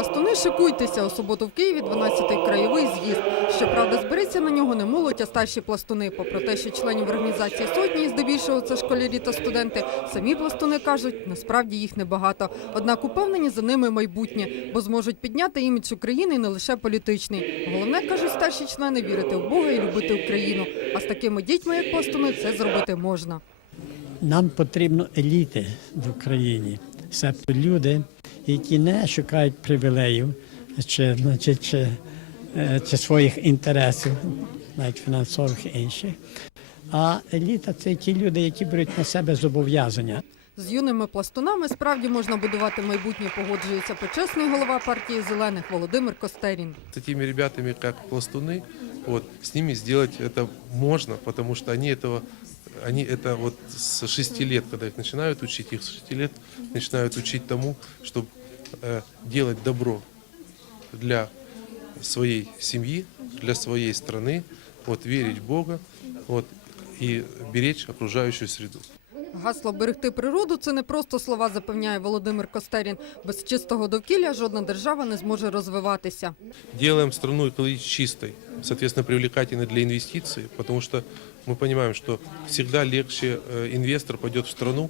Пластуни, шикуйтеся у суботу в Києві 12-й краєвий з'їзд. Щоправда, збереться на нього не молодь, а старші пластуни. Попри те, що членів організації сотні, здебільшого це школярі та студенти, самі пластуни кажуть, насправді їх небагато. Однак упевнені за ними майбутнє, бо зможуть підняти імідж України не лише політичний. Головне кажуть старші члени вірити в Бога і любити Україну. А з такими дітьми, як пластуни, це зробити можна. Нам потрібно еліти в Україні, себто люди, які не шукають привілеїв чи, значить, чи, е, чи своїх інтересів, навіть фінансових і інших. А еліта це ті люди, які беруть на себе зобов'язання. З юними пластунами справді можна будувати майбутнє, погоджується почесний голова партії зелених Володимир Костерін. с такими ребятами, как пластуны, вот, с ними сделать это можно, потому что они этого, они это вот с 6 лет, когда их начинают учить, их с 6 лет начинают учить тому, чтобы э, делать добро для своей семьи, для своей страны, вот, верить в Бога, вот, и беречь окружающую среду. Гасло берегти природу це не просто слова, запевняє Володимир Костерін. Без чистого довкілля жодна держава не зможе розвиватися. делаем страну экологически чистой, соответственно, привлекательной для инвестиций, потому что мы понимаем, что всегда легче э, инвестор пойдет в страну,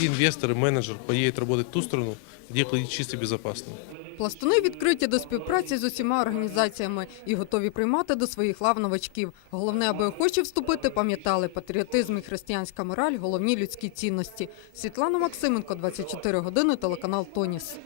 и инвестор, и менеджер поедет работать ту страну, где экологически чисто и безопасно. Пластуни відкриті до співпраці з усіма організаціями і готові приймати до своїх лав новачків. Головне, аби охочі вступити, пам'ятали патріотизм і християнська мораль, головні людські цінності. Світлана Максименко, 24 години, телеканал Тоніс.